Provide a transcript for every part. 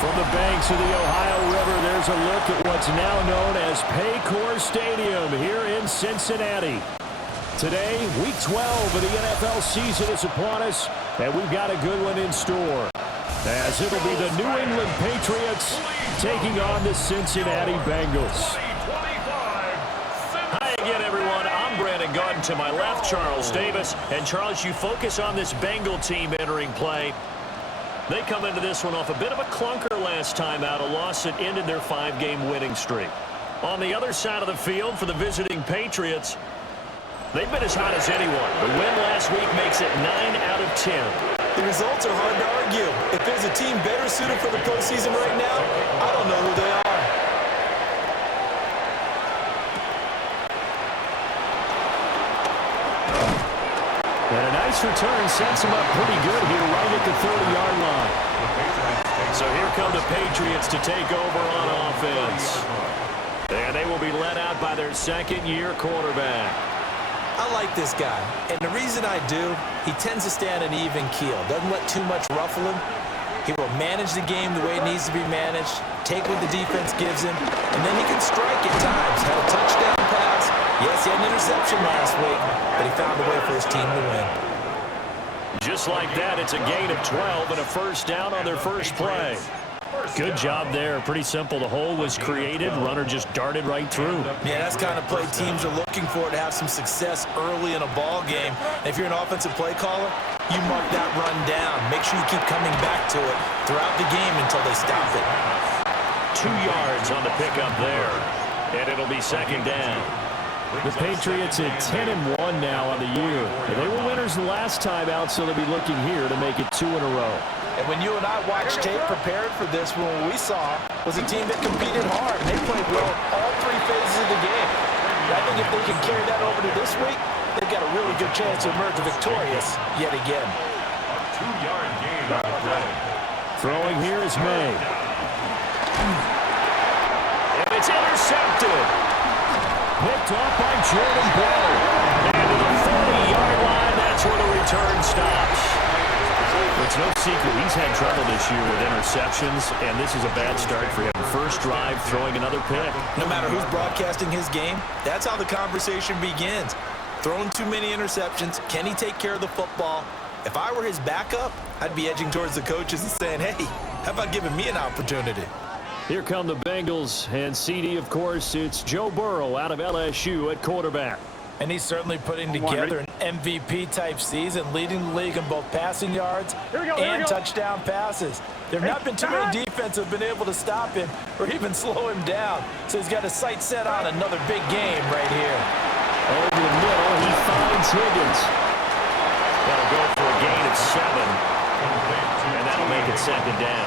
From the banks of the Ohio River, there's a look at what's now known as Paycor Stadium here in Cincinnati. Today, Week 12 of the NFL season is upon us, and we've got a good one in store, as it'll be the New England Patriots taking on the Cincinnati Bengals. Hi again, everyone. I'm Brandon Gordon. To my left, Charles Davis. And, Charles, you focus on this Bengal team entering play. They come into this one off a bit of a clunker last time out, a loss that ended their 5-game winning streak. On the other side of the field for the visiting Patriots, they've been as hot as anyone. The win last week makes it 9 out of 10. The results are hard to argue. If there's a team better suited for the postseason right now, I don't know who they are. And a nice return sets him up pretty good here right at the 30-yard line. So here come the Patriots to take over on offense. And they will be led out by their second-year quarterback. I like this guy, and the reason I do, he tends to stay on an even keel. Doesn't let too much ruffle him. He will manage the game the way it needs to be managed, take what the defense gives him, and then he can strike at times. Had a touchdown pass. Yes, he had an interception last week, but he found a way for his team to win. Just like that, it's a gain of 12 and a first down on their first play. Good job there. Pretty simple. The hole was created. Runner just darted right through. Yeah, that's the kind of play teams are looking for to have some success early in a ball game. And if you're an offensive play caller, you mark that run down. Make sure you keep coming back to it throughout the game until they stop it. 2 yards on the pickup there, and it'll be second down. The Patriots at 10-1 now on the year. They were winners the last time out, so they'll be looking here to make it 2 in a row. And when you and I watched tape prepared for this one, what we saw was a team that competed hard. They played well all 3 phases of the game. And I think if they can carry that over to this week, they've got a really good chance to emerge victorious yet again. A 2-yard gain on the play. Throwing here is May. And it's intercepted. Picked off by Jordan Bell. And to the 40-yard line, that's where the return stops. It's no secret he's had trouble this year with interceptions, and this is a bad start for him. First drive, throwing another pick. No matter who's broadcasting his game, that's how the conversation begins. Throwing too many interceptions, can he take care of the football? If I were his backup, I'd be edging towards the coaches and saying, hey, how about giving me an opportunity? Here come the Bengals, and CD, of course, it's Joe Burrow out of LSU at quarterback. And he's certainly putting together an MVP-type season, leading the league in both passing yards and touchdown passes. There have not been too many defenses that have been able to stop him or even slow him down. So he's got his sights set on another big game right here. Over the middle, he finds Higgins. That'll go for a gain of 7. And that'll make it second down.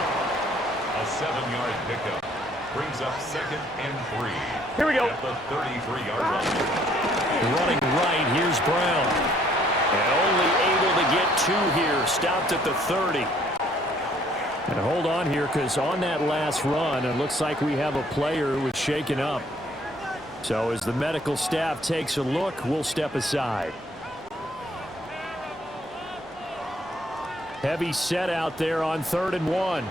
A 7-yard pickup brings up 2nd and 3. Here we go. At the 33-yard line. Running right, here's Brown. And only able to get 2 here. Stopped at the 30. And hold on here, because on that last run, it looks like we have a player who was shaken up. So as the medical staff takes a look, we'll step aside. Heavy set out there on 3rd and 1.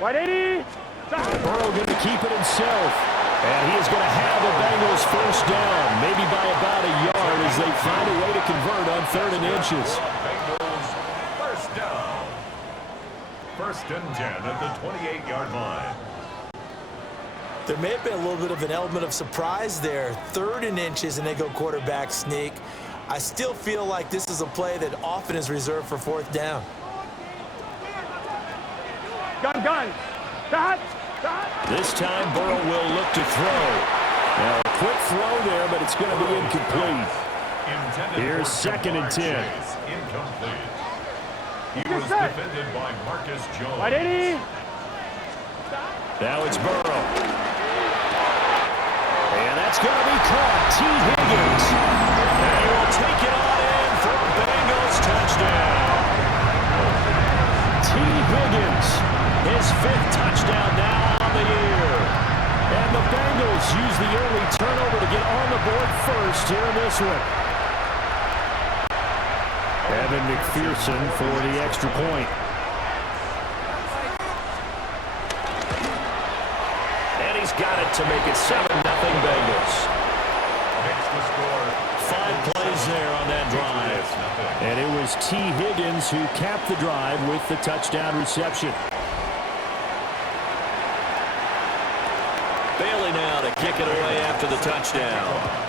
Wide 80. Burrow going to keep it himself. And he is going to have the Bengals first down, maybe by about a yard as they find a way to convert on 3rd and inches. Bengals first down. 1st and 10 at the 28-yard line. There may have been a little bit of an element of surprise there. 3rd and inches, and they go quarterback sneak. I still feel like this is a play that often is reserved for 4th down. Gun. Dot. This time Burrow will look to throw. Now a quick throw there, but it's going to be incomplete. Here's 2nd and 10. Incomplete. He was defended by Marcus Jones. Wide 80. Now it's Burrow. And that's going to be caught. T. Higgins. And he will take it on in for a Bengals touchdown. T. Higgins, his 5th touchdown now on the year. And the Bengals use the early turnover to get on the board first here in this one. Evan McPherson for the extra point. And he's got it to make it 7-0 Bengals. Makes the score. 5 plays there on that drive. And it was T. Higgins who capped the drive with the touchdown reception. Bailey now to kick it away after the touchdown.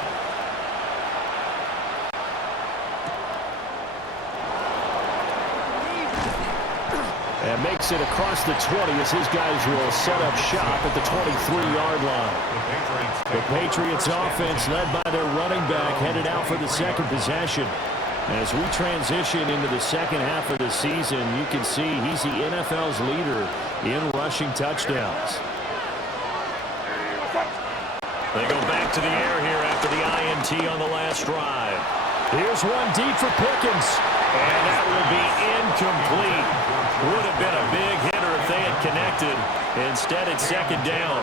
And makes it across the 20 as his guys will set up shop at the 23-yard line. The Patriots offense led by their running back headed out for the second possession. As we transition into the second half of the season, you can see he's the NFL's leader in rushing touchdowns. They go back to the air here after the INT on the last drive. Here's one deep for Pickens. And that will be incomplete. Would have been a big hitter if they had connected. Instead, it's second down.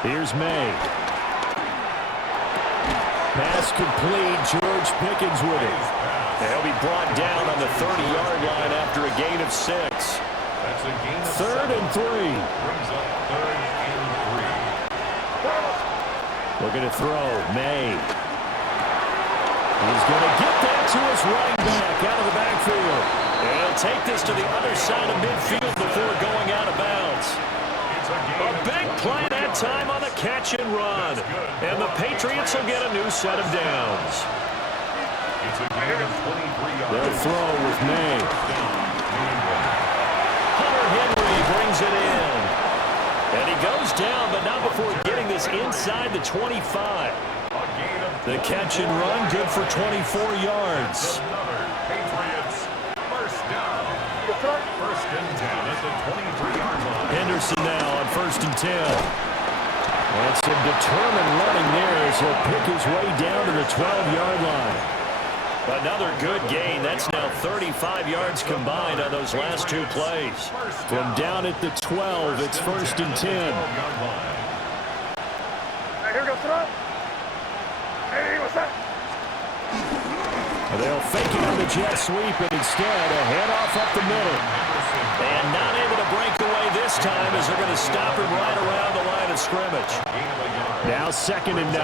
Here's May. Pass complete. George Pickens with it. They'll be brought down on the 30-yard line after a gain of 6. That's a gain of 3rd and 3. Brings up 3rd and 3. Looking to throw. May. He's going to get that to his running back out of the backfield. And he'll take this to the other side of midfield before going out of bounds. A big play that time on the catch and run. And the Patriots will get a new set of downs. It's a gain of 23 yards. They'll throw with May. Hunter Henry brings it in. And he goes down, but not before getting this inside the 25. The catch and run, good for 24 yards. Another Patriots first down. First and 10 at the 23-yard line. Henderson now on 1st and 10. And some determined running there as he'll pick his way down to the 12-yard line. Another good gain. That's now 35 yards combined on those last 2 plays. From down at the 12, it's 1st and 10. Here we go, throw. Hey, what's that? They'll fake it on the jet sweep, and instead a handoff up the middle. And not able to break away this time as they're going to stop him right around the line of scrimmage. Now 2nd and 9.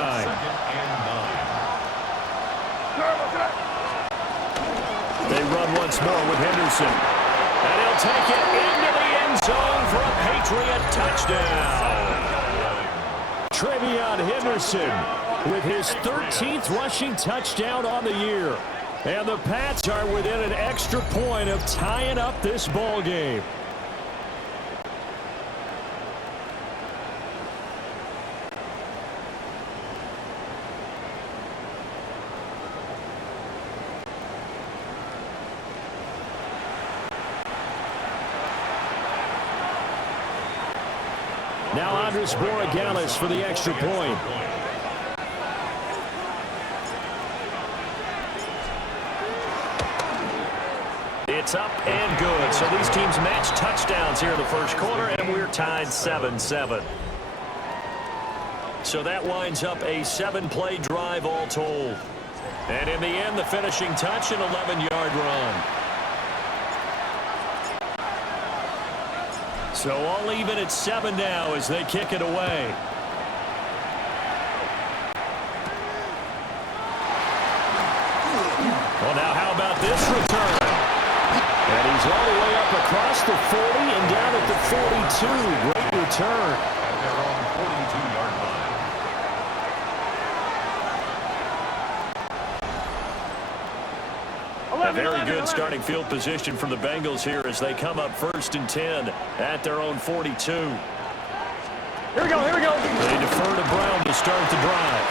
They run once more with Henderson. And he'll take it into the end zone for a Patriot touchdown. Trevion Henderson with his 13th rushing touchdown on the year. And the Pats are within an extra point of tying up this ball game. Now Andres Borregales for the extra point. It's up and good. So these teams match touchdowns here in the first quarter, and we're tied 7-7. So that winds up a 7-play drive all told. And in the end, the finishing touch, an 11-yard run. So all even at 7 now as they kick it away. Well, now how about this return? And he's all the way up across the 40 and down at the 42. Great return. At their own 42-yard line. A very good starting field position for the Bengals here as they come up 1st and 10 at their own 42. Here we go, here we go. They defer to Brown to start the drive.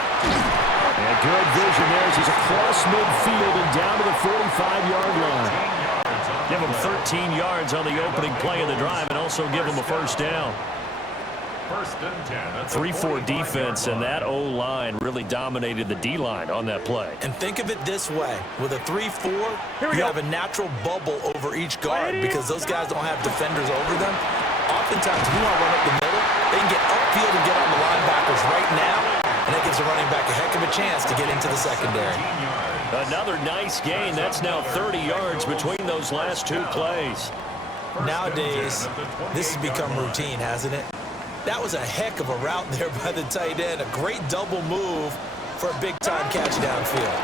And good vision there as he's across midfield and down to the 45-yard line. Give him 13 yards on the opening play of the drive and also give him a first down. 3-4 defense, and that O-line really dominated the D-line on that play. And think of it this way. With a 3-4, you have a natural bubble over each guard because those guys don't have defenders over them. Oftentimes, if you want to run up the middle, they can get upfield and get on the linebackers right now, and that gives the running back a heck of a chance to get into the secondary. Another nice gain. That's now 30 yards between those last two plays. Nowadays, this has become routine, hasn't it? That was a heck of a route there by the tight end. A great double move for a big-time catch downfield.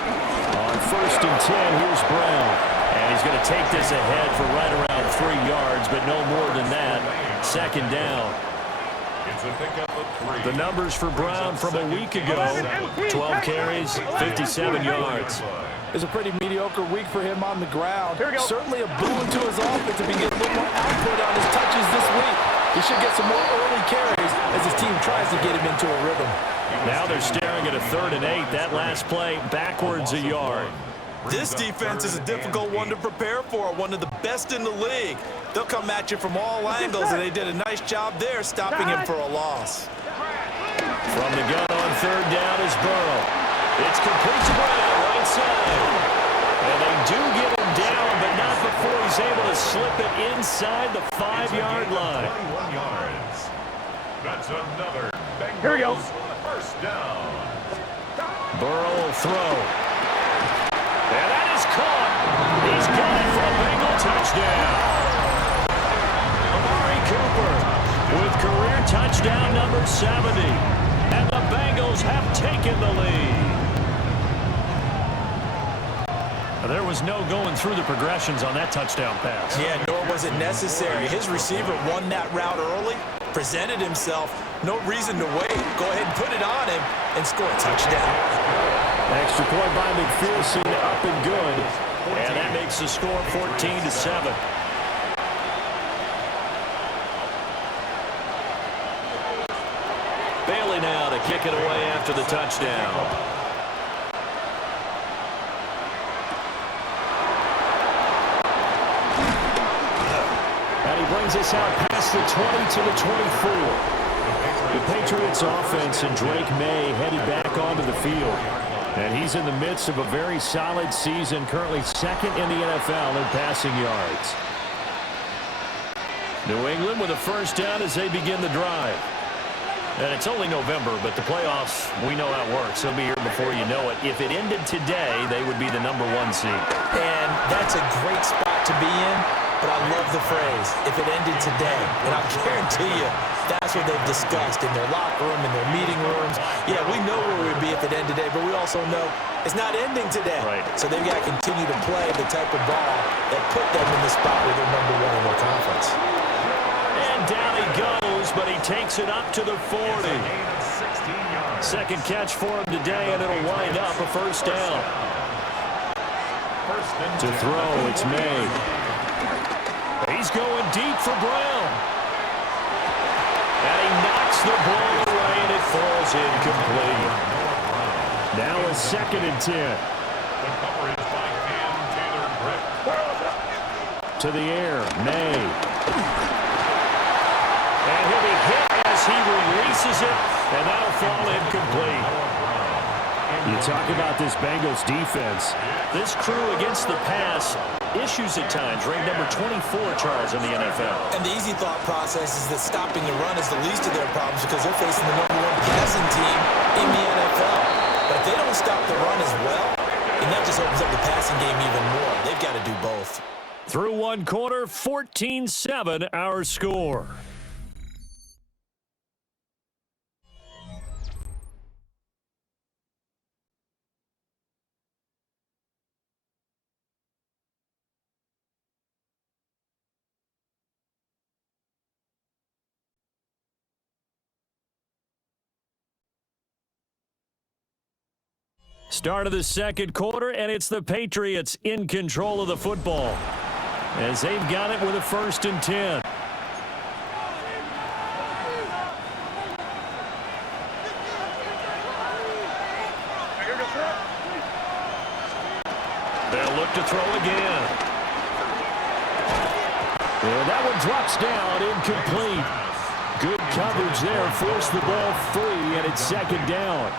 On 1st and 10, here's Brown. And he's going to take this ahead for right around 3 yards, but no more than that. 2nd down. The numbers for Brown from a week ago: 12 carries, 57 yards. It's a pretty mediocre week for him on the ground. Certainly a boon to his offense if he gets a little more output on his touches this week. He should get some more early carries as his team tries to get him into a rhythm. Now they're staring at a 3rd and 8. That last play, backwards a yard. This defense is a difficult one to prepare for, one of the best in the league. They'll come at you from all angles, and they did a nice job there stopping him for a loss. From the gun on 3rd down is Burrow. It's complete to Brown, right side. And they do get him down, but not before he's able to slip it inside the 5-yard line. 21 yards. That's another Bengals Here we go. first down. Burrow will throw. And that is caught. He's got it for a Bengal touchdown. Amari Cooper with career touchdown number 70. And the Bengals have taken the lead. There was no going through the progressions on that touchdown pass. Yeah, nor was it necessary. His receiver won that route early, presented himself. No reason to wait. Go ahead and put it on him and score a touchdown. Extra point by McPherson, up and good. And that makes the score 14-7. Bailey now to kick it away after the touchdown. Brings us out past the 20 to the 24. The Patriots offense and Drake May headed back onto the field. And he's in the midst of a very solid season, currently 2nd in the NFL in passing yards. New England with a first down as they begin the drive. And it's only November, but the playoffs, we know how it works. They'll be here before you know it. If it ended today, they would be the number 1 seed. And that's a great spot to be in. But I love the phrase, if it ended today. And I guarantee you, that's what they've discussed in their locker room, in their meeting rooms. Yeah, we know where we'd be if it ended today, but we also know it's not ending today. Right. So they've got to continue to play the type of ball that put them in the spot where they're number 1 in their conference. And down he goes, but he takes it up to the 40. 2nd catch for him today, and it'll wind up a first down. To throw, it's May. He's going deep for Brown. And he knocks the ball away, and it falls incomplete. Now a 2nd and 10. The coverage by Cam Taylor-Britt. To the air, May. And he'll be hit as he releases it, and that'll fall incomplete. You talk about this Bengals defense. This crew against the pass, issues at times, ranked number 24, Charles, in the NFL. And the easy thought process is that stopping the run is the least of their problems because they're facing the number 1 passing team in the NFL. But if they don't stop the run as well, then that just opens up the passing game even more. They've got to do both. Through 1 quarter, 14-7 our score. Start of the 2nd quarter, and it's the Patriots in control of the football as they've got it with a 1st and 10. They'll look to throw again. And that one drops down, incomplete. Good coverage there, forced the ball free, and it's second down.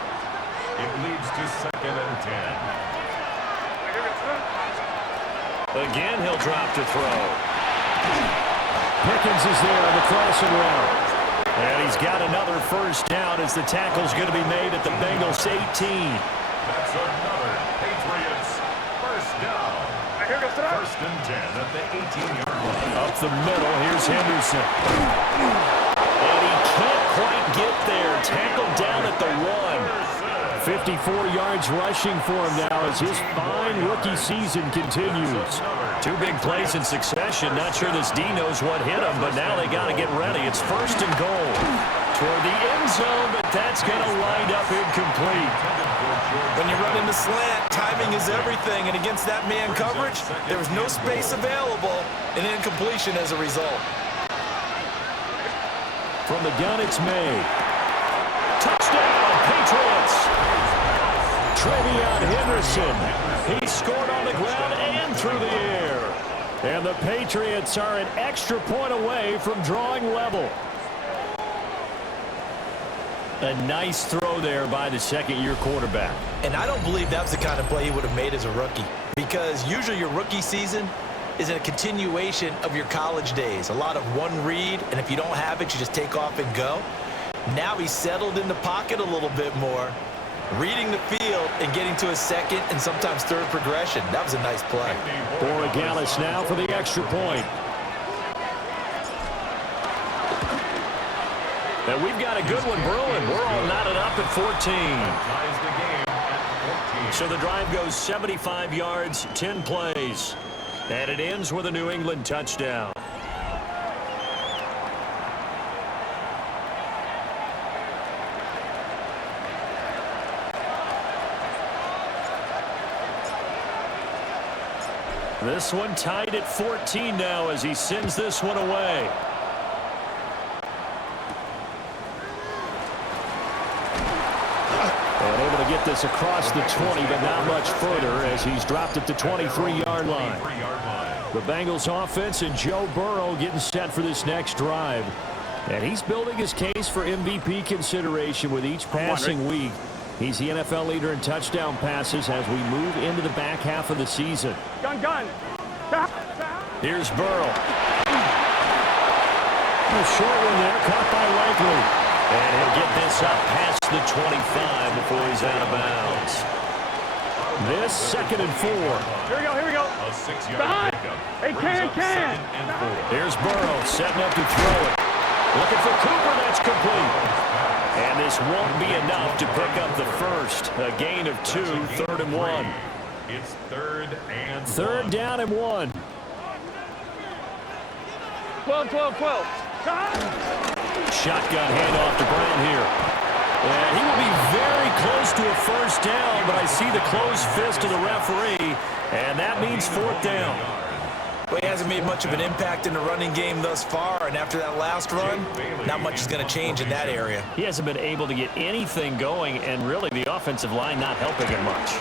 It leads to 2nd and 10. Again, he'll drop to throw. Pickens is there on the crossing route. And he's got another first down as the tackle's going to be made at the Bengals 18. That's another Patriots first down. 1st and 10 at the 18-yard line. Up the middle, here's Henderson. And he can't quite get there. Tackled down at the 1. 54 yards rushing for him now as his fine rookie season continues. 2 big plays in succession. Not sure this D knows what hit him, but now they got to get ready. It's 1st and goal toward the end zone, but that's going to wind up incomplete. When you run into slant, timing is everything, and against that man coverage, there was no space available, and incompletion as a result. From the gun, it's made. Touchdown, Patriots! Trevion Henderson. He scored on the ground and through the air. And the Patriots are an extra point away from drawing level. A nice throw there by the second-year quarterback. And I don't believe that was the kind of play he would have made as a rookie, because usually your rookie season is a continuation of your college days. A lot of one read, and if you don't have it, you just take off and go. Now he's settled in the pocket a little bit more, reading the field and getting to a second and sometimes third progression. That was a nice play. Borregales now for the extra point. And we've got a good one brewing. We're all knotted up at 14. Ties the game at 14. So the drive goes 75 yards, 10 plays. And it ends with a New England touchdown. This one tied at 14 now as he sends this one away. And able to get this across the 20, but not much further as he's dropped it to 23-yard line. The Bengals offense and Joe Burrow getting set for this next drive. And he's building his case for MVP consideration with each passing week. He's the NFL leader in touchdown passes as we move into the back half of the season. Gun. Here's Burrow. A short one there, caught by Likely. And he'll get this up past the 25 before he's out of bounds. This 2nd and 4. Here we go. A 6-yard Behind. pickup. Hey, Brings up can. 2nd and 4. Here's Burrow setting up to throw it. Looking for Cooper. That's complete. And this won't be enough to pick up the first. A gain of 2, 3rd and 1. It's 3rd and 3rd down and 1. 12. Shotgun handoff to Brown here. And he will be very close to a first down, but I see the closed fist of the referee, and that means 4th down. Well, he hasn't made much of an impact in the running game thus far, and after that last run, not much is going to change in that area. He hasn't been able to get anything going, and really the offensive line not helping him much.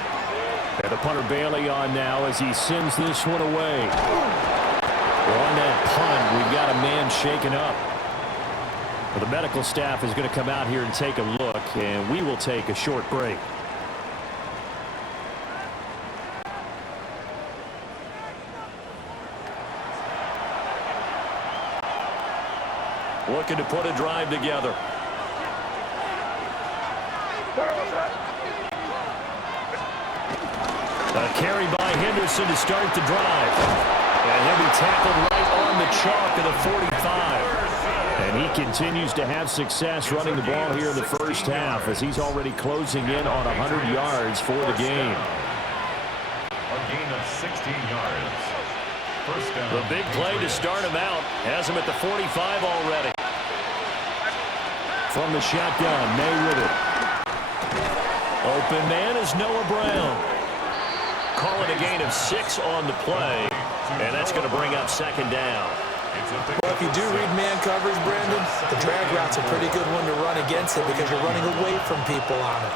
And the punter Bailey on now as he sends this one away. On that punt, we've got a man shaken up. Well, the medical staff is going to come out here and take a look, and we will take a short break. Looking to put a drive together. A carry by Henderson to start the drive. And he'll be tackled right on the chalk of the 45. And he continues to have success running the ball here in the first half as he's already closing in on 100 yards for the game. A gain of 16 yards. First down. The big play to start him out has him at the 45 already. From the shotgun, May with it. Open man is Noah Brown. Call it a gain of 6 on the play, and that's going to bring up 2nd down. Well, if you do read man coverage, Brandon, the drag route's a pretty good one to run against it because you're running away from people on it.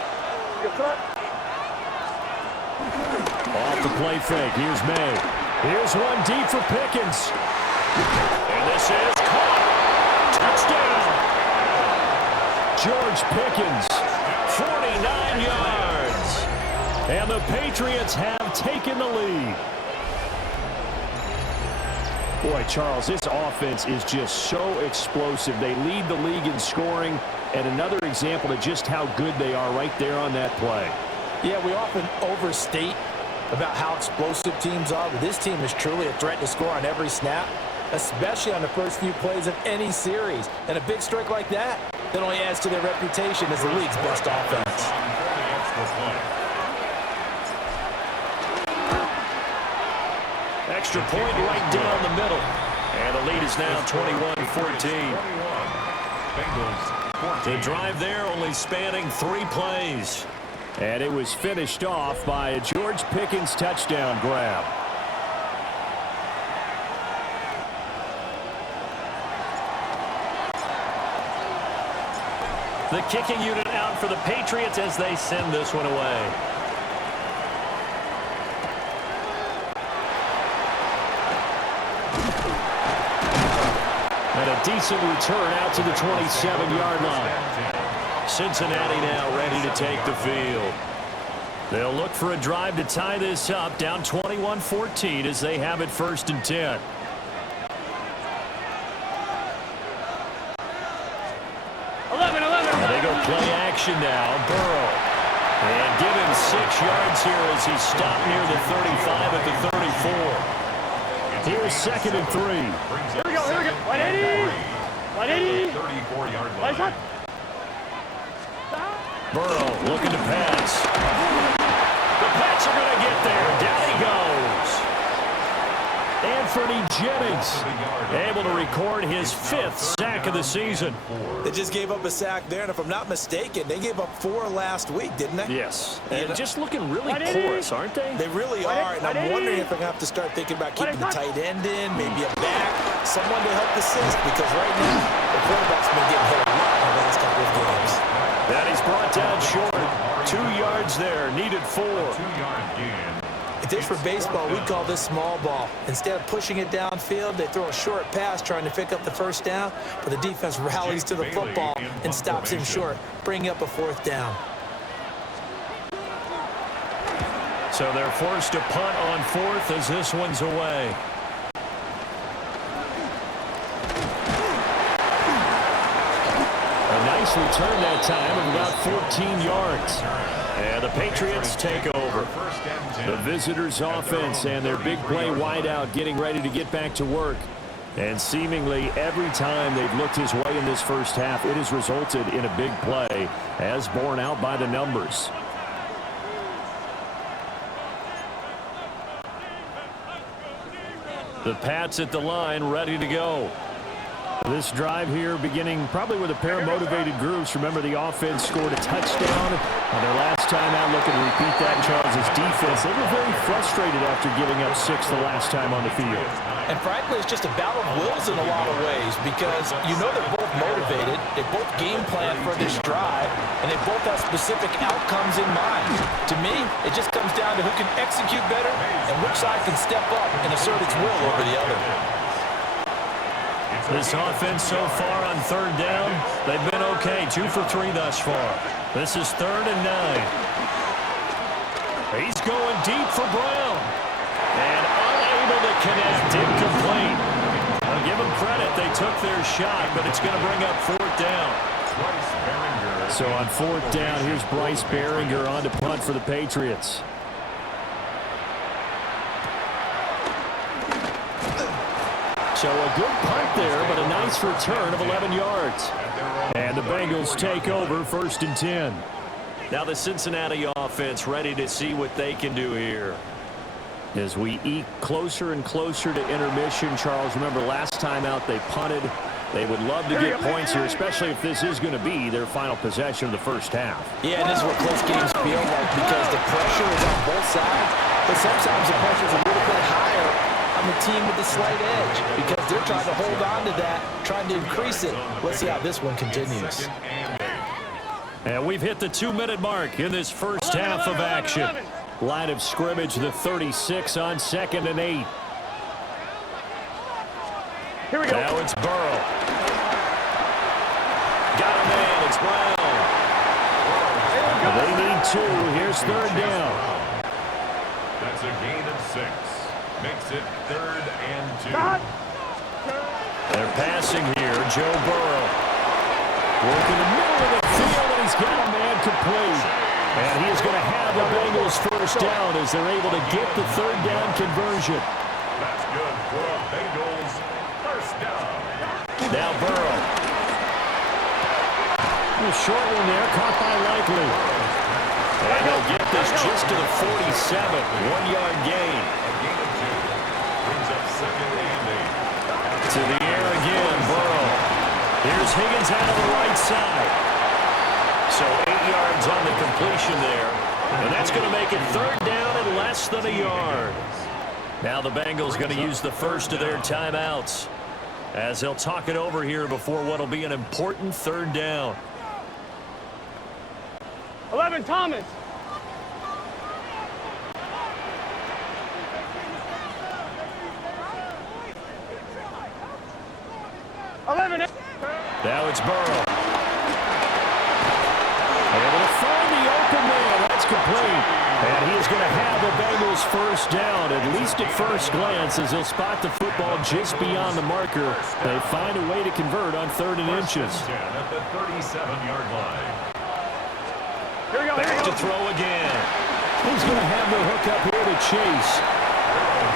Off the play fake. Here's May. Here's one deep for Pickens. And this is caught. Touchdown. George Pickens, 49 yards. And the Patriots have taken the lead. Boy, Charles, this offense is just so explosive. They lead the league in scoring, and another example of just how good they are right there on that play. Yeah, we often overstate about how explosive teams are, but this team is truly a threat to score on every snap, especially on the first few plays of any series. And a big strike like that only adds to their reputation as the league's best offense. Extra point right down the middle. And the lead is now 21-14. The drive there only spanning 3 plays. And it was finished off by a George Pickens touchdown grab. The kicking unit out for the Patriots as they send this one away. And a decent return out to the 27-yard line. Cincinnati now ready to take the field. They'll look for a drive to tie this up, down 21-14 as they have it 1st and 10. And they go play action now. Burrow. And give him 6 yards here as he stopped near the 35 at the 34. Here's 2nd and 3. Here we go. 180. 180. 34-yard line. Burrow looking to pass. The Pats are going to get there. Down he goes. Anthony Jennings able to record his 5th sack of the season. They just gave up a sack there, and if I'm not mistaken, they gave up 4 last week, didn't they? Yes. And just looking really porous, aren't they? They really are, and I'm wondering if they're going to have to start thinking about keeping the tight end in, maybe a back, someone to help assist, because right now, the quarterback's been getting hit a lot in the last couple of games. That he's brought down short. 2 yards there, needed 4. 2-yard gain. If this were baseball, we'd call this small ball. Instead of pushing it downfield, they throw a short pass trying to pick up the 1st down, but the defense rallies to the football and stops him short, bringing up a 4th down. So they're forced to punt on 4th as this one's away. A nice return that time of about 14 yards. And the Patriots take over. The visitors' offense and their big play wideout getting ready to get back to work. And seemingly every time they've looked his way in this first half, it has resulted in a big play, as borne out by the numbers. The Pats at the line, ready to go. This drive here beginning probably with a pair of motivated groups. Remember, the offense scored a touchdown on their last time out. Looking to repeat that in Charles' defense. They were very frustrated after giving up 6 the last time on the field. And frankly, it's just a battle of wills in a lot of ways, because you know they're both motivated, they both game plan for this drive, and they both have specific outcomes in mind. To me, it just comes down to who can execute better and which side can step up and assert its will over the other. This offense so far on 3rd down, they've been okay. 2 for 3 thus far. This is 3rd and 9. He's going deep for Brown. And unable to connect. Incomplete. I'll give them credit. They took their shot, but it's going to bring up 4th down. So on 4th down, here's Bryce Behringer on to punt for the Patriots. So a good punt there, but a nice return of 11 yards. And the Bengals take over 1st and 10. Now the Cincinnati offense ready to see what they can do here. As we eke closer and closer to intermission, Charles, remember last time out they punted. They would love to get points here, especially if this is going to be their final possession of the first half. Yeah, and this is what close games feel like, because the pressure is on both sides, but sometimes the pressure is a little bit higher on the team with the slight edge, because they're trying to hold on to that, trying to increase it. Let's see how this one continues. And we've hit the 2-minute mark in this first half of action. Line of scrimmage, the 36 on 2nd and 8. Here we go. Now it's Burrow. Got a man. It's Brown. They need 2. Here's 3rd down. That's a gain of 6. Makes it 3rd and 2. They're passing here. Joe Burrow. Working the middle of the field, and he's got a man complete. And he is going to have the Bengals first down as they're able to get the 3rd down conversion. That's good for a Bengals first down. Now Burrow. A short one there, caught by Likely. And they'll get this just to the 47, 1-yard gain. A gain of 2. Brings up 2nd and 8. To the air again, Burrow. Here's Higgins out of the right side. So 8 yards on the completion there. And that's going to make it 3rd down and less than a yard. Now the Bengals going to use the first of their timeouts as they'll talk it over here before what will be an important 3rd down. 11, Thomas. Now it's Burrow. Able to find the open man. That's complete. And he is going to have the Bengals first down, at least at first glance, as they'll spot the football just beyond the marker. They find a way to convert on 3rd and inches. 10 at the 37-yard line. Here we go. Back to throw again. He's going to have the hook up here to Chase.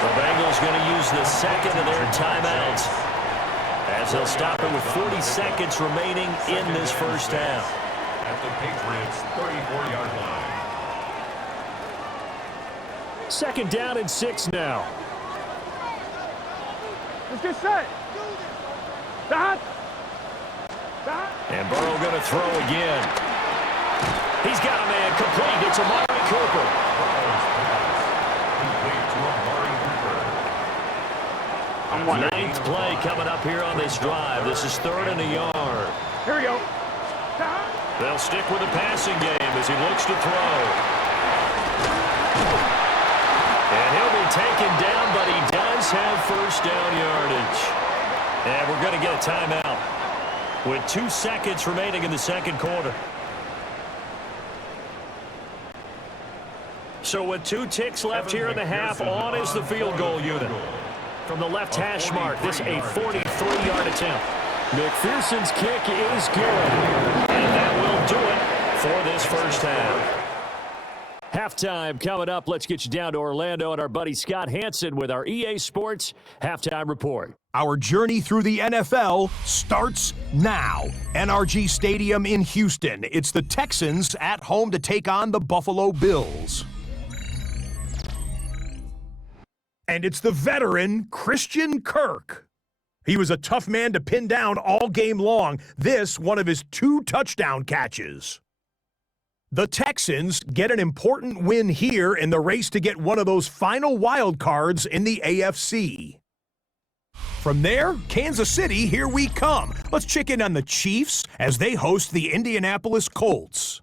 The Bengals going to use the second of their timeouts as they'll stop it with 40 seconds remaining in this first half. At the Patriots' 34-yard line. 2nd down and 6 now. Let's get set. Stop. And Burrow going to throw again. He's got a man complete. It's Amari Cooper. Burrow's pass. Complete to Amari Cooper. 9th play coming up here on this drive. This is 3rd and a yard. Here we go. They'll stick with the passing game as he looks to throw. And he'll be taken down, but he does have first down yardage. And we're going to get a timeout with 2 seconds remaining in the 2nd quarter. So with 2 ticks left here in the half, on is the field goal unit. From the left hash mark, this a 43-yard attempt. McPherson's kick is good. And that will do it for this first half. Halftime coming up. Let's get you down to Orlando and our buddy Scott Hansen with our EA Sports Halftime Report. Our journey through the NFL starts now. NRG Stadium in Houston. It's the Texans at home to take on the Buffalo Bills. And it's the veteran Christian Kirk. He was a tough man to pin down all game long. This, one of his 2 touchdown catches. The Texans get an important win here in the race to get one of those final wild cards in the AFC. From there, Kansas City, here we come. Let's check in on the Chiefs as they host the Indianapolis Colts.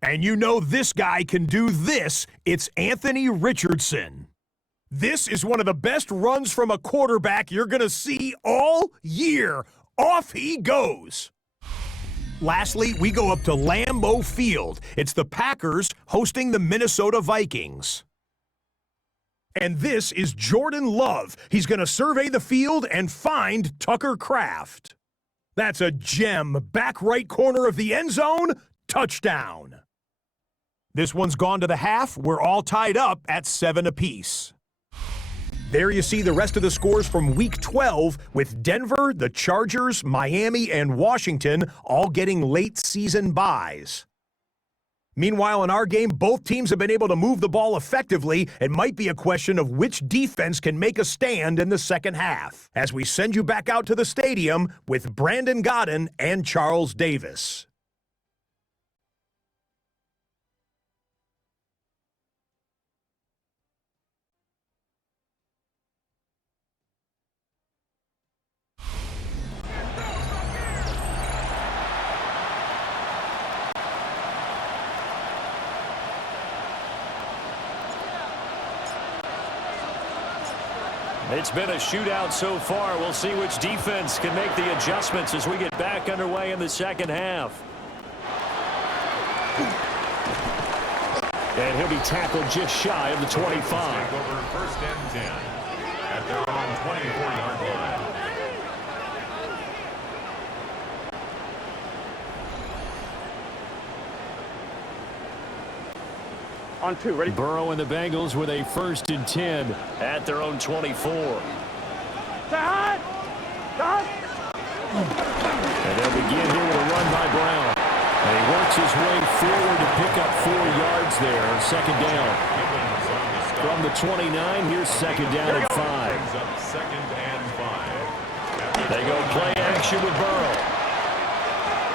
And you know this guy can do this. It's Anthony Richardson. This is one of the best runs from a quarterback you're going to see all year. Off he goes. Lastly, we go up to Lambeau Field. It's the Packers hosting the Minnesota Vikings. And this is Jordan Love. He's going to survey the field and find Tucker Kraft. That's a gem. Back right corner of the end zone. Touchdown. This one's gone to the half. We're all tied up at 7 apiece. There you see the rest of the scores from Week 12 with Denver, the Chargers, Miami, and Washington all getting late season byes. Meanwhile, in our game, both teams have been able to move the ball effectively. It might be a question of which defense can make a stand in the second half. As we send you back out to the stadium with Brandon Godden and Charles Davis. It's been a shootout so far. We'll see which defense can make the adjustments as we get back underway in the second half. And he'll be tackled just shy of the 25. Take over first and 10 at their own 24-yard line. On 2, ready? Burrow and the Bengals with a 1st and 10 at their own 24. Dad! Dad! And they'll begin here with a run by Brown. And he works his way forward to pick up 4 yards there. Second down. From the 29, here's second down and 5. Second and 5. They go play action with Burrow.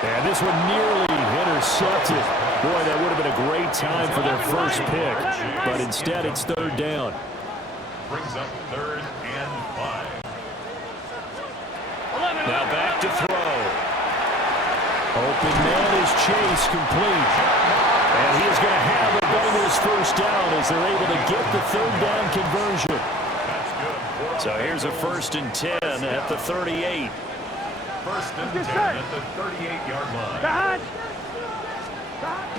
And this one nearly intercepted. Boy, that would have been a great time for their first pick. But instead, it's third down. Brings up third and 5. Now back to throw. Open man is Chase, complete. And he is going to have the Bengals first down as they're able to get the third down conversion. So here's a 1st and 10 at the 38. First and 10 at the 38-yard line. Dad!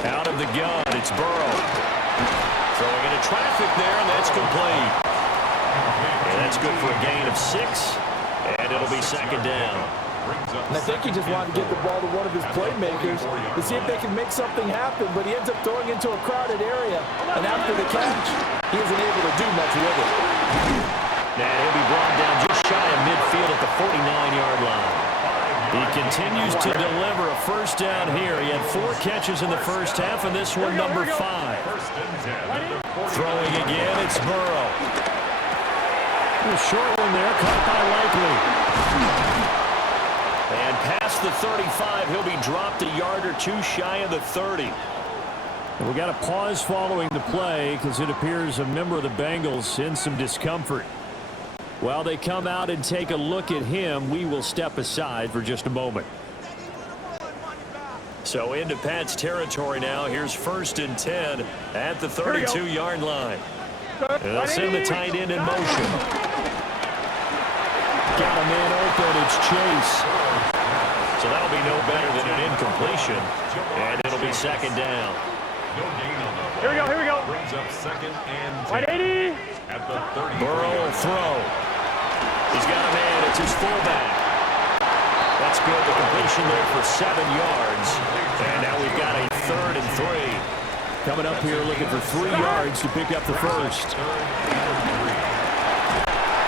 Out of the gun, it's Burrow. Throwing into traffic there, and that's complete. And that's good for a gain of 6, and it'll be second down. And I think he just wanted to get the ball to one of his playmakers to see if they can make something happen, but he ends up throwing into a crowded area, and after the catch, he isn't able to do much with it. And he'll be brought down just shy of midfield at the 49-yard line. He continues to deliver a first down here. He had 4 catches in the first half, and this one number 5. Throwing again, it's Burrow. A short one there, caught by Likely. And past the 35, he'll be dropped a yard or 2 shy of the 30. And we got a pause following the play because it appears a member of the Bengals in some discomfort. While they come out and take a look at him, we will step aside for just a moment. So into Pat's territory now. Here's 1st and 10 at the 32-yard line. And they'll send the tight end in motion. Got a man open, it's Chase. So that'll be no better than an incompletion. And it'll be second down. No gain on the Here we go, here we go. Brings up second and 10 Right 80. at the 30. Burrow will throw. He's got a man. It's his fullback. That's good. The completion there for 7 yards. And now we've got a 3rd and 3. Coming up here looking for 3 yards to pick up the first.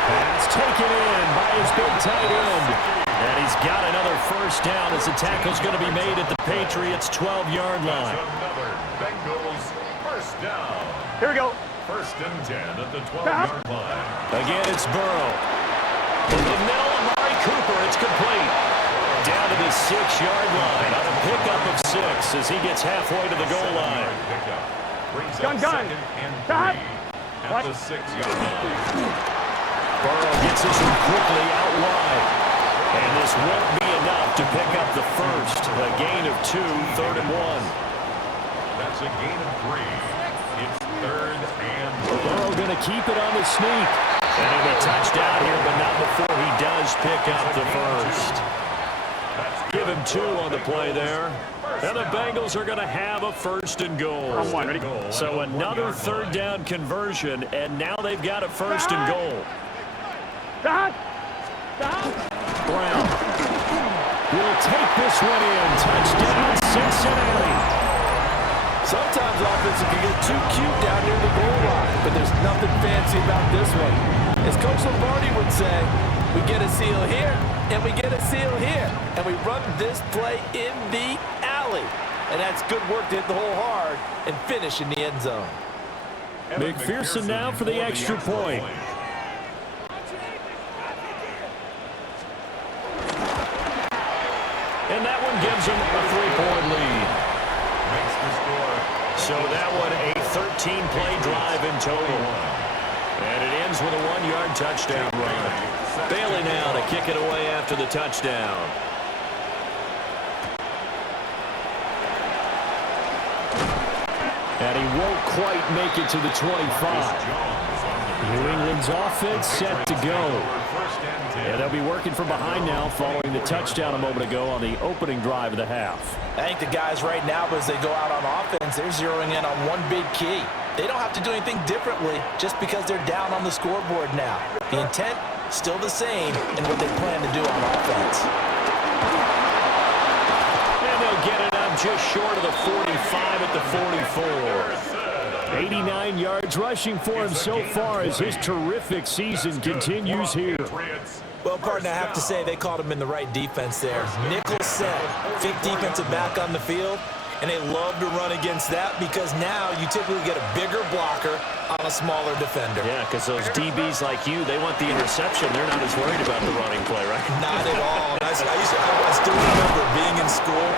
Pass taken in by his big tight end. And he's got another first down as the tackle's going to be made at the Patriots' 12-yard line. Another Bengals first down. Here we go. First and 10 at the 12-yard line. Again, it's Burrow. In the middle, Amari Cooper. It's complete. Down to the 6-yard line on a pickup of 6 as he gets halfway to the goal line. Gun. Second and 3 at the 6-yard line. Burrow gets this one quickly out wide. And this won't be enough to pick up the first. A gain of 2, 3rd and 1. That's a gain of 3. It's 3rd and 1. Burrow going to keep it on the sneak. And he'll be touched out here, but not before he does pick up the first. Give him 2 on the play there. And the Bengals are going to have a 1st and goal. On 1, ready? So another 3rd down conversion, and now they've got a 1st and goal. Dad! Dad! Brown will take this one in. Touchdown, Cincinnati. Sometimes offenses can get too cute down near the goal line, but there's nothing fancy about this one. As Coach Lombardi would say, we get a seal here, and we get a seal here, and we run this play in the alley. And that's good work to hit the hole hard and finish in the end zone. McPherson now for the extra point. And that one gives them a 3-point lead. Makes the score. So that one a 13-play drive in total. And it ends with a 1-yard touchdown run. Bailey now to kick it away after the touchdown. And he won't quite make it to the 25. New England's offense set to go. And they'll be working from behind now following the touchdown a moment ago on the opening drive of the half. I think the guys right now, as they go out on offense, they're zeroing in on one big key. They don't have to do anything differently just because they're down on the scoreboard now. The intent, still the same in what they plan to do on offense. And they'll get it up just short of the 45 at the 44. 89 yards rushing for him so far as his terrific season continues here. Well, partner, I have to say they caught him in the right defense there. Nickel set, fake defensive back on the field, and they love to run against that because now you typically get a bigger blocker on a smaller defender. Yeah, because those DBs like you, they want the interception. They're not as worried about the running play, right? Not at all. I still remember being in school,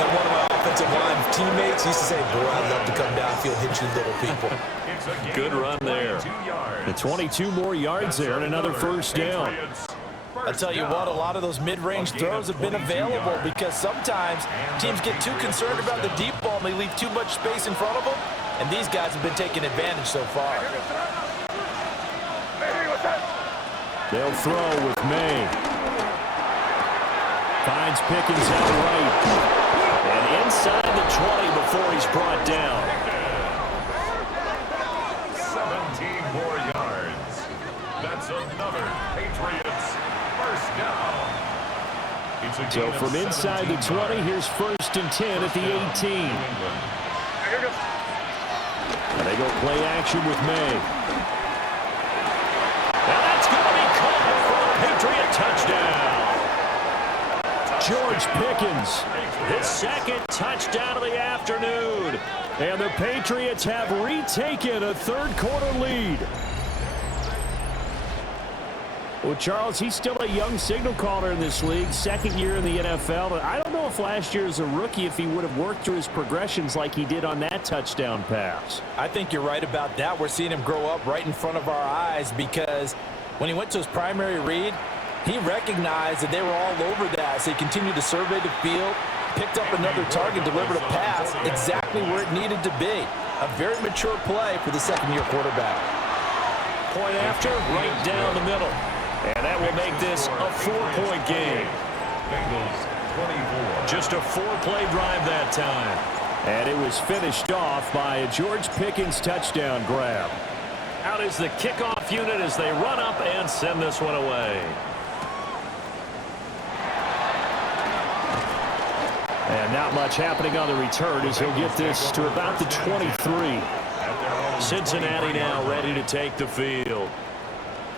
and one of my offensive line teammates used to say, boy, I'd love to come downfield and hit you little people. Good run there. The 22 more yards there and another first down. I'll tell you what, a lot of those mid-range throws have been available because sometimes teams get too concerned about the deep ball and they leave too much space in front of them, and these guys have been taking advantage so far. They'll throw with May. Finds Pickens out right. And inside the 20 before he's brought down. 17 more yards. That's another Patriots first down. So from inside the 20, here's 1st and 10 at the 18. And they go play action with May. And that's going to be caught for a Patriot touchdown. George Pickens. His second touchdown of the afternoon. And the Patriots have retaken a third-quarter lead. Well, Charles, he's still a young signal caller in this league, second year in the NFL. But I don't know if last year as a rookie, if he would have worked through his progressions like he did on that touchdown pass. I think you're right about that. We're seeing him grow up right in front of our eyes because when he went to his primary read, he recognized that they were all over that. So he continued to survey the field, picked up another target, delivered a pass exactly where it needed to be. A very mature play for the second-year quarterback. Point after, right down the middle. And that will make this a 4-point game. Bengals 24. Just a 4-play drive that time. And it was finished off by a George Pickens touchdown grab. Out is the kickoff unit as they run up and send this one away. And not much happening on the return as he'll get this to about the 23. Cincinnati now ready to take the field.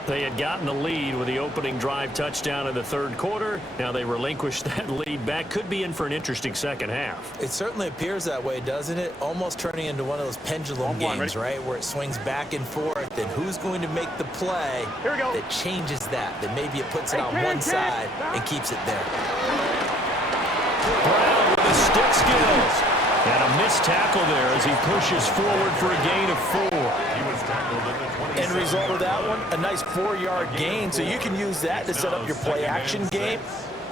They had gotten the lead with the opening drive touchdown in the third quarter. Now they relinquished that lead back. Could be in for an interesting second half. It certainly appears that way, doesn't it? Almost turning into one of those pendulum games, right, where it swings back and forth. And who's going to make the play that changes that maybe it puts it on one side and keeps it there? Brown with his stick skills. And a missed tackle there as he pushes forward for a gain of 4. He was tackled at the 27. End result of that one, a nice 4-yard gain. So you can use that to set up your play-action game,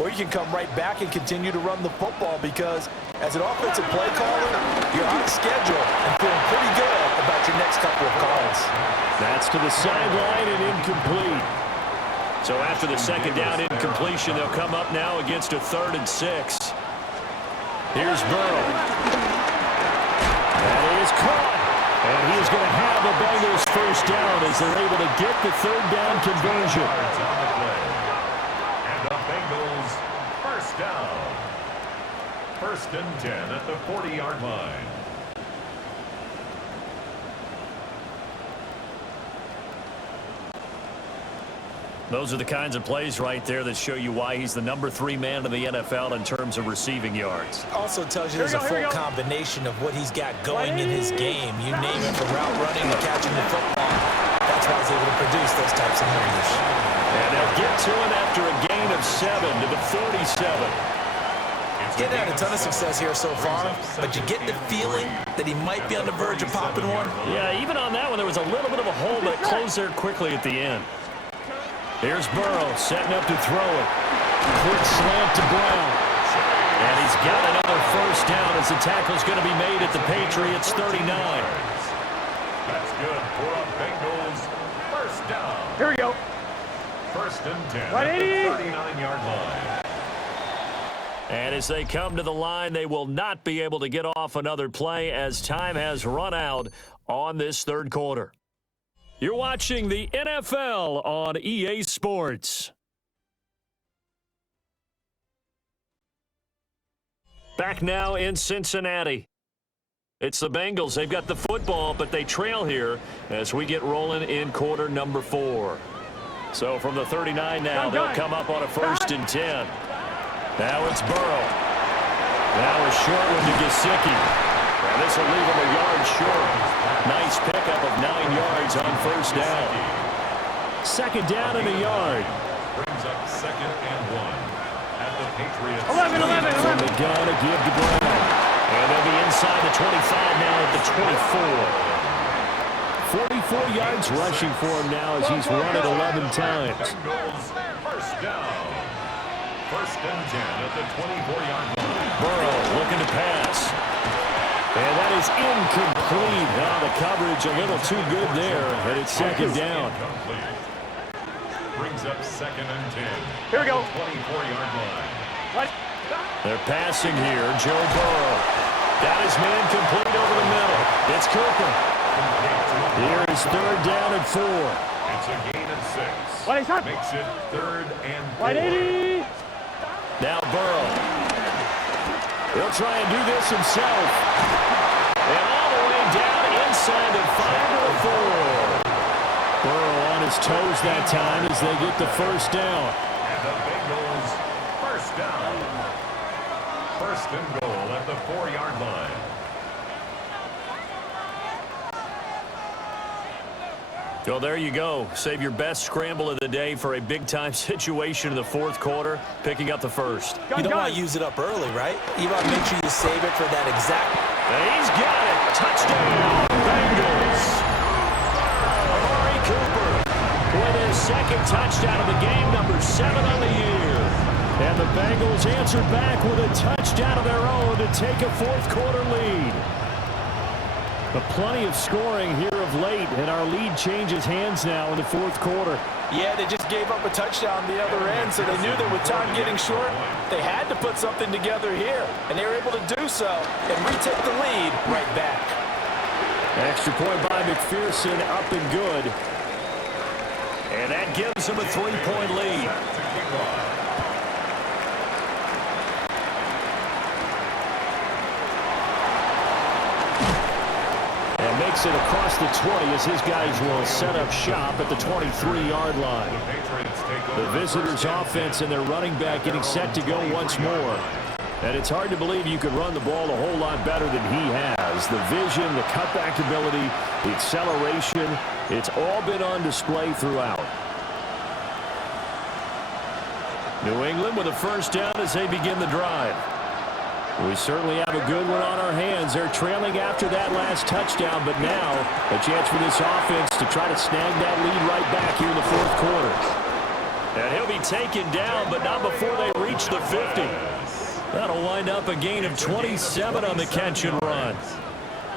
or you can come right back and continue to run the football because as an offensive play caller, you're on schedule and feeling pretty good about your next couple of calls. That's to the sideline and incomplete. So after the second down incompletion, they'll come up now against a 3rd and 6. Here's Burrow. That is caught. And he is going to have a Bengals first down as they're able to get the 3rd down conversion. And the Bengals first down. 1st and 10 at the 40-yard line. Those are the kinds of plays right there that show you why he's the number 3 man in the NFL in terms of receiving yards. Also tells you there's a full combination of what he's got going in his game. You name it, from route running to catching the football. That's why he's able to produce those types of numbers. And they'll get to it after a gain of 7 to the 47. Getting had a ton of success here so far, but you get the feeling that he might be on the verge of popping one. Yeah, even on that one, there was a little bit of a hole, but it closed there quickly at the end. Here's Burrow setting up to throw it. Quick slant to Brown. And he's got another first down as the tackle's going to be made at the Patriots 39. That's good for a Bengals First down. Here we go. First and 10 Right, at the 80. 39-yard line. And as they come to the line, they will not be able to get off another play as time has run out on this third quarter. You're watching the NFL on EA Sports. Back now in Cincinnati. It's the Bengals. They've got the football, but they trail here as we get rolling in quarter number 4. So from the 39 now, they'll come up on a 1st and 10. Now it's Burrow. Now a short one to Gesicki. And this will leave him a yard short. Nice pickup of 9 yards on 1st down. 2nd down and a yard. Brings up 2nd and 1 at the Patriots. 11. From the gun to give to Brown. And they'll be inside the 25 now at the 24. 44 yards rushing for him now as he's run it 11 times. Bengals, first down. 1st and 10 at the 24-yard line. Burrow looking to pass. And that is incomplete. Now the coverage a little too good there, and it's 2nd down. Incomplete. Brings up 2nd and 10. Here we go. 24-yard line. Right. They're passing here. Joe Burrow. Got his man complete over the middle. It's Cooper. Here is 3rd down and 4. It's a gain of 6. Right, stop. Makes it 3rd and 4. Right, 80. Now Burrow. He'll try and do this himself. And all the way down inside the 5 to the 4. Burrow on his toes that time as they get the 1st down. And the Bengals, first down. 1st and goal at the 4-yard line. Well, there you go. Save your best scramble of the day for a big-time situation in the 4th quarter, picking up the 1st. You don't want to use it up early, right? You want to make sure you save it for that exact. And he's got it. Touchdown, Bengals. Amari Cooper with his 2nd touchdown of the game, number 7 on the year. And the Bengals answered back with a touchdown of their own to take a 4th quarter lead. But plenty of scoring here of late, and our lead changes hands now in the 4th quarter. Yeah, they just gave up a touchdown the other end, so they knew that with time getting short, they had to put something together here. And they were able to do so and retake the lead right back. Extra point by McPherson, up and good. And that gives him a 3-point lead. Makes it across the 20 as his guys will set up shop at the 23-yard line. The visitors' offense and their running back getting set to go once more. And it's hard to believe you could run the ball a whole lot better than he has. The vision, the cutback ability, the acceleration, it's all been on display throughout. New England with a 1st down as they begin the drive. We certainly have a good one on our hands. They're trailing after that last touchdown, but now a chance for this offense to try to snag that lead right back here in the 4th quarter. And he'll be taken down, but not before they reach the 50. That'll wind up a gain of 27 on the catch and run.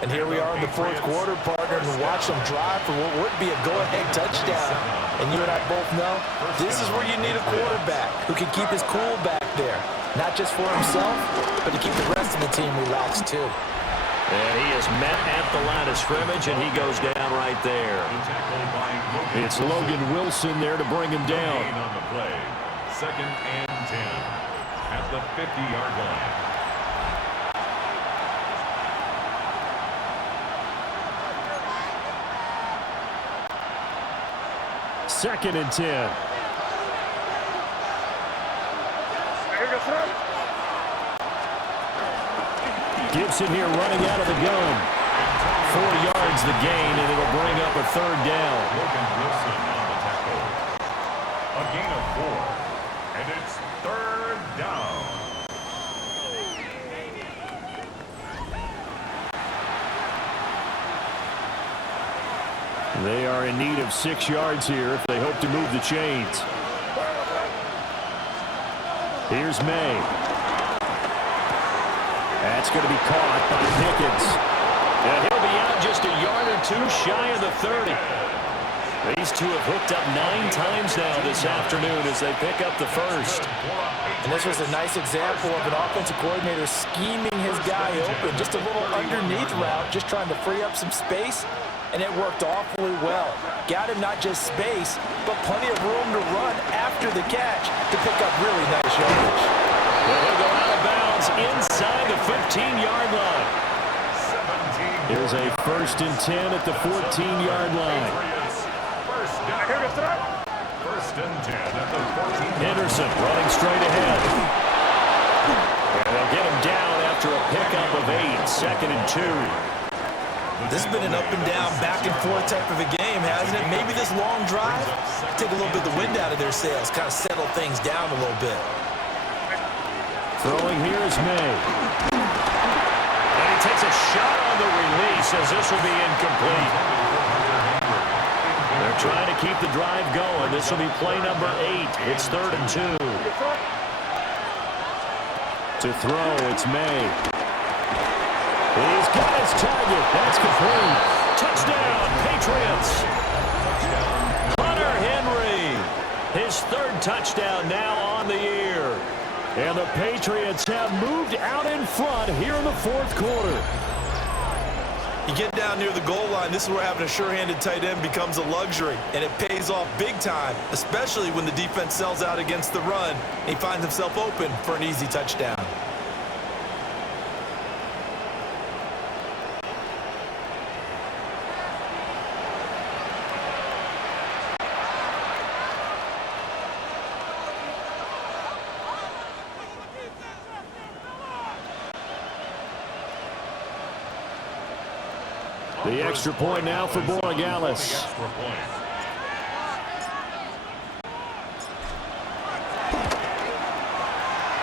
And here we are in the 4th quarter, partner, and watch them drive for what would be a go-ahead touchdown. And you and I both know this is where you need a quarterback who can keep his cool back there. Not just for himself, but to keep the rest of the team relaxed, too. And he is met at the line of scrimmage, and he goes down right there. It's Logan Wilson there to bring him down. On the play. 2nd and 10 at the 50-yard line. Second and 10. Gibson here running out of the gun. 4 yards the gain, and it'll bring up a 3rd down. Logan Wilson on the tackle. A gain of 4. And it's 3rd down. They are in need of 6 yards here if they hope to move the chains. Here's May. That's going to be caught by Pickens. And he'll be out just a yard or 2 shy of the 30. These two have hooked up 9 times now this afternoon as they pick up the first. And this was a nice example of an offensive coordinator scheming his guy open. Just a little underneath route, just trying to free up some space, and it worked awfully well. Got him not just space, but plenty of room to run after the catch to pick up really nice yardage. Well, he'll go out of bounds inside the 15-yard line. Here's a 1st and 10 at the 14-yard line. First and 10 at the 14. Henderson running straight ahead. And they'll get him down after a pickup of 8. 2nd and 2. This has been an up and down, back and forth type of a game, hasn't it? Maybe this long drive, take a little bit of the wind out of their sails, kind of settle things down a little bit. Throwing here is May. And he takes a shot on the release as this will be incomplete. They're trying to keep the drive going. This will be play number 8. It's 3rd and 2. To throw, it's May. He's got his target. That's complete. Touchdown, Patriots. Hunter Henry. His 3rd touchdown now on the year. And the Patriots have moved out in front here in the 4th quarter. You get down near the goal line, this is where having a sure-handed tight end becomes a luxury, and it pays off big time, especially when the defense sells out against the run, and he finds himself open for an easy touchdown. The extra point now for Borregales.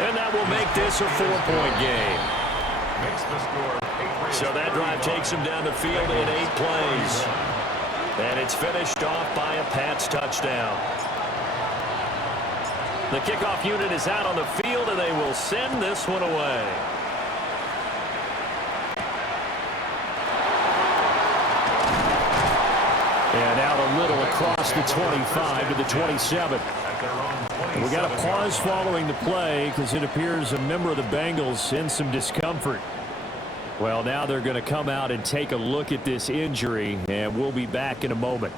And that will make this a 4-point game. So that drive takes him down the field in 8 plays. And it's finished off by a Pats touchdown. The kickoff unit is out on the field, and they will send this one away. And out a little across the 25 to the 27. And we got a pause following the play because it appears a member of the Bengals in some discomfort. Well, now they're going to come out and take a look at this injury, and we'll be back in a moment.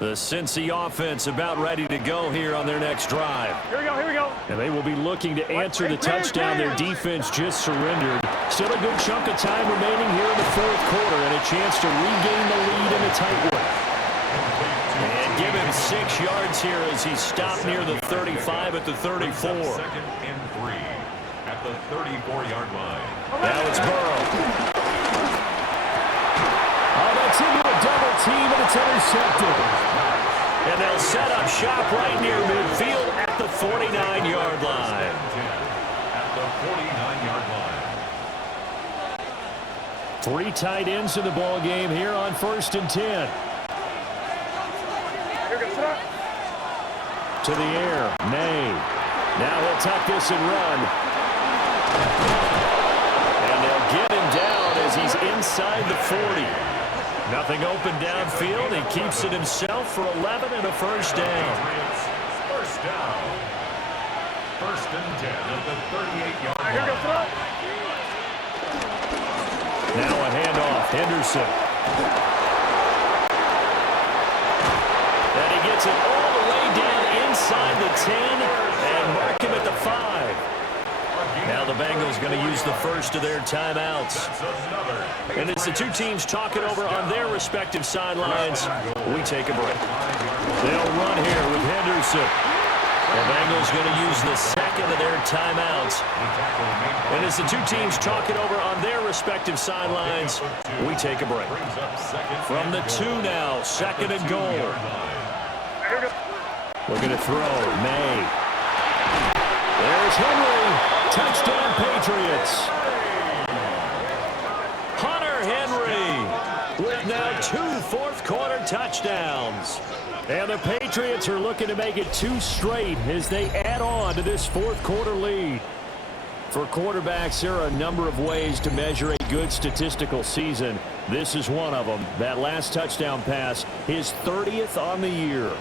The Cincy offense about ready to go here on their next drive. Here we go. And they will be looking to answer the touchdown their defense just surrendered. Still a good chunk of time remaining here in the 4th quarter and a chance to regain the lead in a tight one. And give him 6 yards here as he stopped near the 35 at the 34. 2nd and 3 at the 34-yard line. Now it's Burrow. Oh, that's into a double team, and it's intercepted. And they'll set up shop right near midfield at the 49-yard line. At the 49-yard line. 3 tight ends in the ball game here on 1st and 10. To the air, May. Now he'll tuck this and run. And they'll get him down as he's inside the 40. Nothing open downfield. He keeps it himself for 11 and a first down. First down. 1st and 10 at the 38-yard line. Now a handoff, Henderson. And he gets it all the way down inside the 10 and mark him at the 5. Now the Bengals going to use the first of their timeouts. And as the 2 teams talk it over on their respective sidelines, we take a break. They'll run here with Henderson. The Bengals going to use the second of their timeouts. And as the 2 teams talk it over on their respective sidelines, we take a break. From the 2 now, 2nd and goal. Looking to throw, May. There's Henry. Touchdown, Patriots. Hunter Henry with now 2 fourth-quarter touchdowns. And the Patriots are looking to make it 2 straight as they add on to this 4th quarter lead. For quarterbacks, there are a number of ways to measure a good statistical season. This is one of them. That last touchdown pass, his 30th on the year.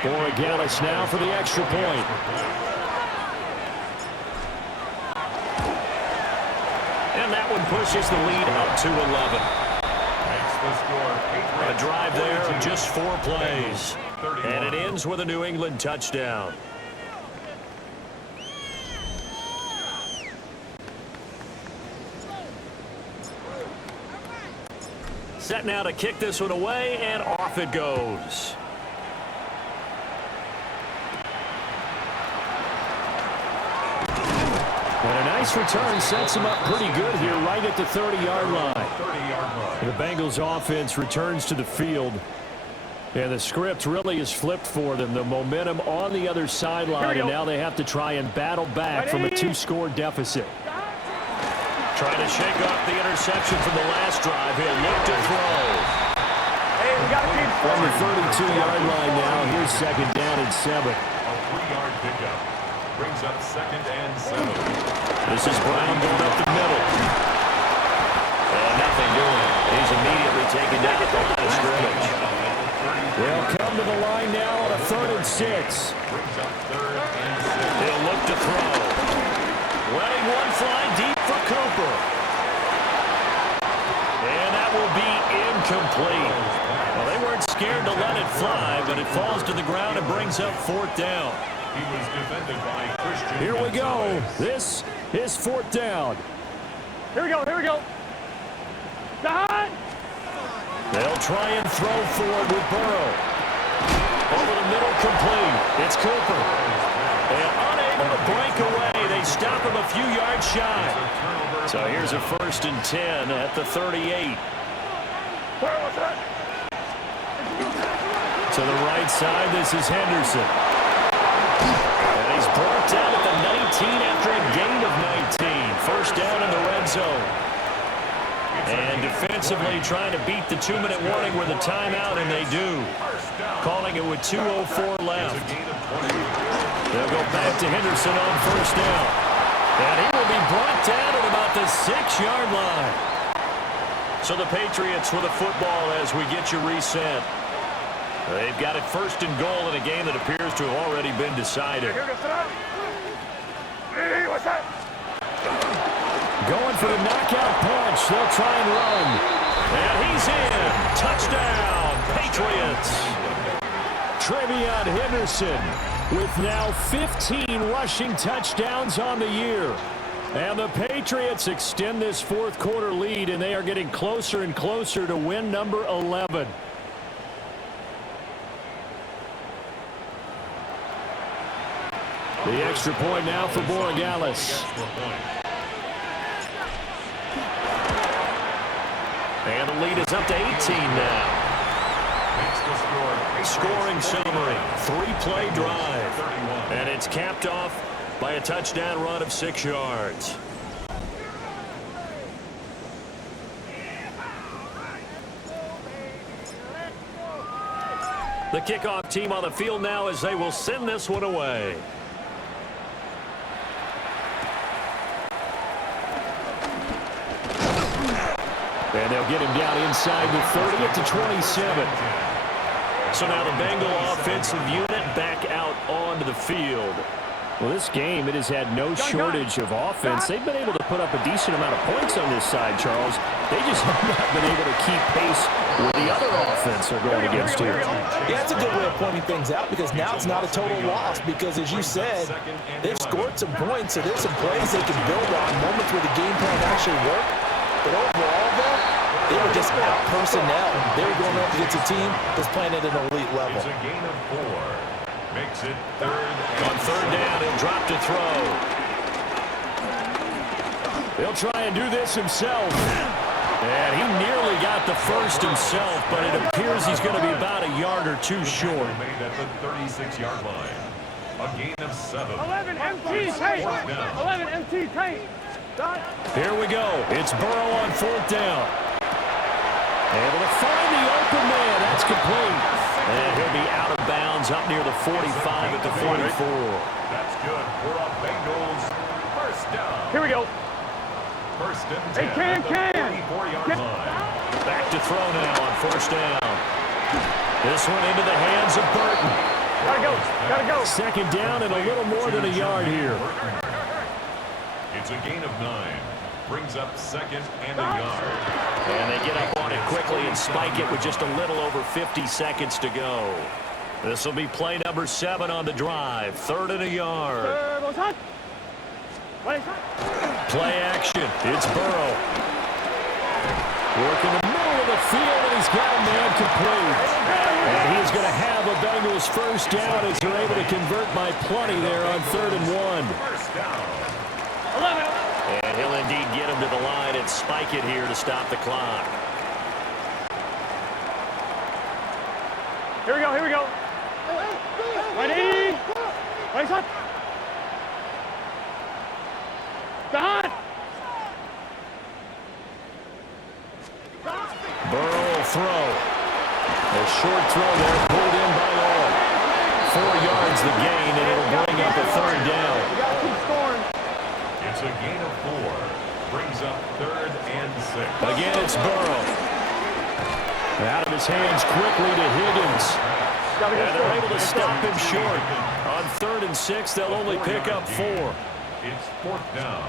Borregales now for the extra point. And that one pushes the lead up to 11. A drive there of just 4 plays. And it ends with a New England touchdown. Set now to kick this one away, and off it goes. And a nice return sets him up pretty good here right at the 30-yard line. The Bengals offense returns to the field. And the script really is flipped for them. The momentum on the other sideline, and now they have to try and battle back from a 2-score deficit. Trying to shake off the interception from the last drive. He'll look to throw. Hey, we got to keep From the 32-yard line now, here's 2nd down and 7. A 3-yard pickup brings up 2nd and 7. This is Brown going up the middle. And nothing doing. He's immediately taken down at the line of scrimmage. They'll come to the line now on a 3rd and 6. Brings up 3rd and 6. He'll look to throw. Letting one fly deep for Cooper. And that will be incomplete. Well, they weren't scared to let it fly, but it falls to the ground and brings up 4th down. He was defended by Christian. Here we go. This is 4th down. Here we go, here we go. God! They'll try and throw forward with Burrow. Over the middle, complete. It's Cooper. And unable to break away. They stop him a few yards shy. So here's a 1st and 10 at the 38. Where was that? To the right side, this is Henderson. And he's brought down at the 19 after a gain of 19. 1st down in the red zone. And defensively trying to beat the 2-minute warning with a timeout, and they do. Calling it with 2:04 left. They'll go back to Henderson on 1st down. And he will be brought down at about the 6-yard line. So the Patriots with a football as we get you reset. They've got it 1st and goal in a game that appears to have already been decided. Here we go, sit down. Hey, what's that? Going for the knockout punch. They'll try and run. And he's in. Touchdown, Patriots. Trevion Henderson with now 15 rushing touchdowns on the year. And the Patriots extend this 4th quarter lead, and they are getting closer and closer to win number 11. The extra point now for Borregales. And the lead is up to 18 now. Scoring summary, 3-play drive. And it's capped off by a touchdown run of 6 yards. The kickoff team on the field now as they will send this one away. And they'll get him down inside the 30 at the 27. So now the Bengal offensive unit back out onto the field. Well, this game, it has had no shortage of offense. They've been able to put up a decent amount of points on this side, Charles. They just have not been able to keep pace with the other offense they're going against here. Yeah, that's a good way of pointing things out because now it's not a total loss because, as you said, they've scored some points, so there's some plays they can build on, moments where the game plan actually worked. But overall, though, they were just out personnel. They were going up against a team that's playing at an elite level. It's a gain of 4. Makes it 3rd. On 3rd down, he'll drop to throw. He'll try and do this himself. And he nearly got the 1st himself, but it appears he's going to be about a yard or 2 short. Made at the 36-yard line. A gain of 7. 11 MT tape. 11 MT tape. Here we go. It's Burrow on fourth down. Able to find the open man. That's complete. And he'll be out of bounds up near the 45 at the 44. That's good for a Bengals first down. Here we go. First and 10 Hey, can. 44-yard line. Back to throw now on first down. This one into the hands of Burton. Gotta go. Second down and a little more than a yard here. It's a gain of 9. Brings up second and a yard. And they get up on it quickly and spike it with just a little over 50 seconds to go. This will be play number 7 on the drive. Third and a yard. Play action. It's Burrow. Working the middle of the field, and he's got a man complete. And he's going to have a Bengals first down as they're able to convert by plenty there on 3rd and 1. First down. And he'll indeed get him to the line and spike it here to stop the clock. Here we go. Ready? Ready, son. Done. Burrow will throw. A short throw there, pulled in by all. 4 yards the gain, and it'll bring up a 3rd down. You gotta keep scoring. It's a gain of 4. Brings up 3rd and 6. Again, it's Burrow. Out of his hands quickly to Higgins. Gotta go And they're score. able to stop him short. On 3rd and 6, they'll only pick up 4. It's 4th down.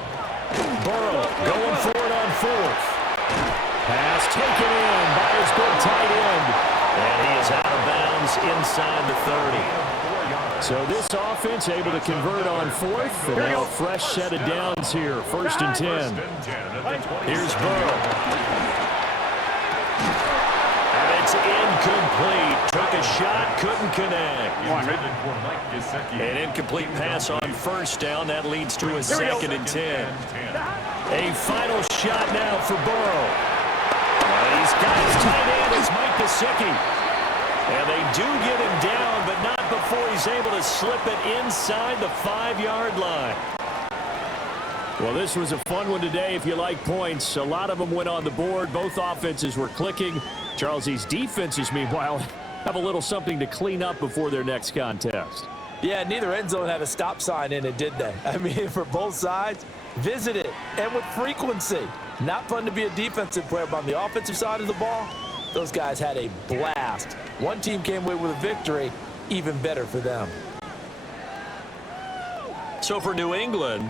Burrow going for it on 4th. Pass taken in by his good tight end. And he is out of bounds inside the 30. So this offense able to convert on 4th. And now a fresh set of downs here. 1st and 10. First and 10 at the 20. Here's Burrow. And it's incomplete. Took a shot, couldn't connect. Intended for Mike Gesicki. An incomplete pass on first down. That leads to a 2nd and 10. A final shot now for Burrow. He's got his tight end as Mike Gesicki. And they do get him down, but not before he's able to slip it inside the 5-yard line. Well, this was a fun one today if you like points. A lot of them went on the board. Both offenses were clicking. Charles, these defenses, meanwhile, have a little something to clean up before their next contest. Yeah, neither end zone had a stop sign in it, did they? I mean, for both sides, visit it, and with frequency. Not fun to be a defensive player, but on the offensive side of the ball, those guys had a blast. One team came away with a victory, even better for them. So for New England,